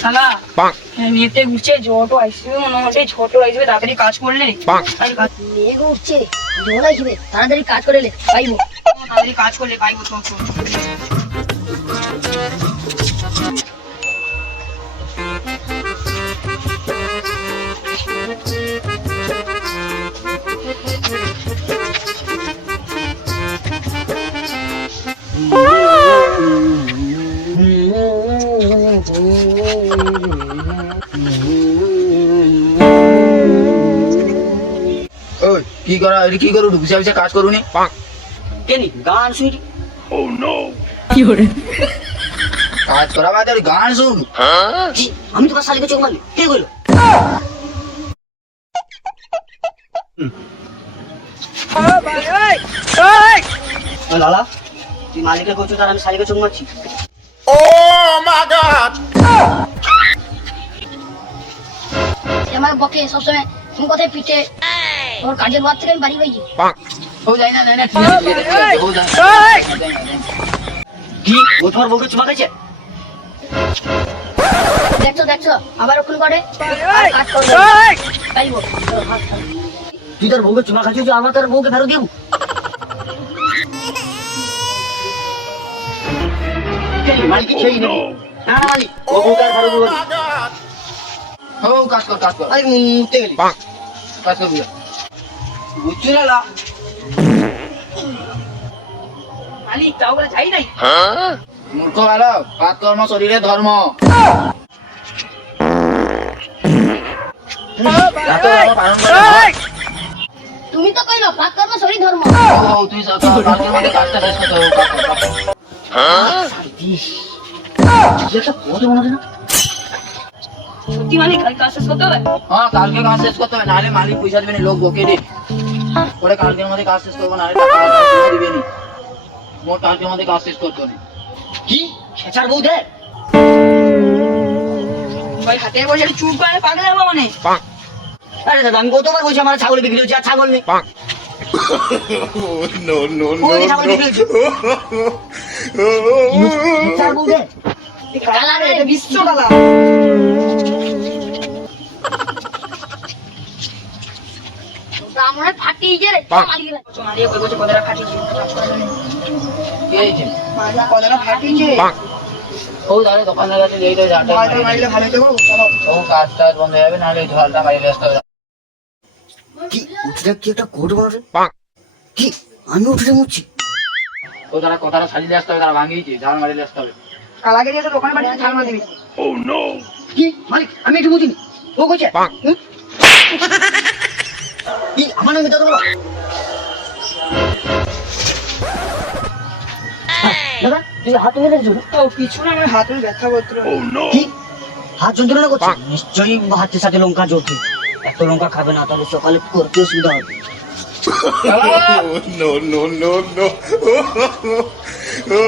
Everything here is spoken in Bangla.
শালা মেয়েতে ঘুরছে ঝড় আসবে মনে হচ্ছে ঝড় আসবে তাড়াতাড়ি কাজ করলে মেঘ উঠছে জল আসবে তাড়াতাড়ি কাজ করলে পাইবো তাড়াতাড়ি কাজ করলে পাইবো তো কি করা কি করু বুঝা বুঝা কাজ করুনি কেনি গান শুনি কি করে কাজ করা বাদে গান শুন আমি তোমার শালিকে চোখ মারলি কে কইলো লালা তুই মালিকে করছো তার আমি শালিকে চোখ মারছি আমার বকে সবসময় তুমি কথায় পিঠে ওর কাজের বাদ থেকে আমি বাড়ি পাইছি हो जाए ना ना ठीक है हो जाए কি ও তোমার বউকে চুমা খাইছে দেখছো দেখছো আবার ওখানে করে আর কাজ করবে পাইবো তুই তার বউকে চুমা খাইছিস আমার তার বউকে ফেরত দিব মালিক খেয়ে নেবি না না মালিক ও বউকে আর ফেরত দিব हो काज कर আরে মুতে গেলি काज कर भैया বুঝছি না লা মালিক তাও বলে যাই নাই মূর্খ ভালো কাজ কর্ম শরীরে ধর্ম তুমি তো কইলো পাক কর্ম শরীর ধর্ম তুই কালকের মধ্যে কাজটা শেষ করতে হবে একটা কত মনে হয় না সত্যি মালিক কাজ শেষ করতে হবে হ্যাঁ কালকে কাজ শেষ করতে হবে নাহলে মালিক পয়সা দিবে না লোক বকে দে পরে কালকের মধ্যে কাজ শেষ করবো নাহলে টাকা দিবে না মোট কালকের মধ্যে কাজ শেষ করতে হবে কি ছেচার বউ দে ভাই হাতে বসে চুপ করে পাগল যাবো মানে আরে দাদা আমি কতবার বলছি আমার ছাগল বিক্রি হচ্ছে আর ছাগল নেই ওই ছাগল বিক্রি হচ্ছে ছেচার বউ দে কালা রে এটা বিশ্ব কালা আমরা ফাটি যে রে মালিক মালিক কই বসে কতটা ফাটিছে কে হয়েছে মালিক কতটা ফাটিছে ও দাঁড়ে দোকানের কাছে নিয়ে যাই যাটা মালটা মারিলে ভালো হতো চলো ও কাজ টাজ বন্ধ হয়ে যাবে নাহলে ঝালটা মারিলে আসতে হবে কি উঠলে কি একটা কোট বানাবে কি আমি উঠে মুচ্ছি ও তারা কথাটা ছাড়িয়ে আসতে হবে তারা ভাঙিয়েছে ঝাল মারিলে আসতে হবে কালাকে দিয়েছে দোকানে বাড়িতে ছাড় মারা দিবি কি মালিক আমি একটু বুঝিনি ও কইছে কি আমার নামে দাদা বলো দাদা তুই হাত তুলে দেখছো ও পিছনে আমার হাতে ব্যথা করছিল কি হাত যন্ত্রণা করছে নিশ্চয়ই হাতের সাথে লঙ্কা জোটে এত লঙ্কা খাবে না তাহলে সকালে করতে অসুবিধা হবে no.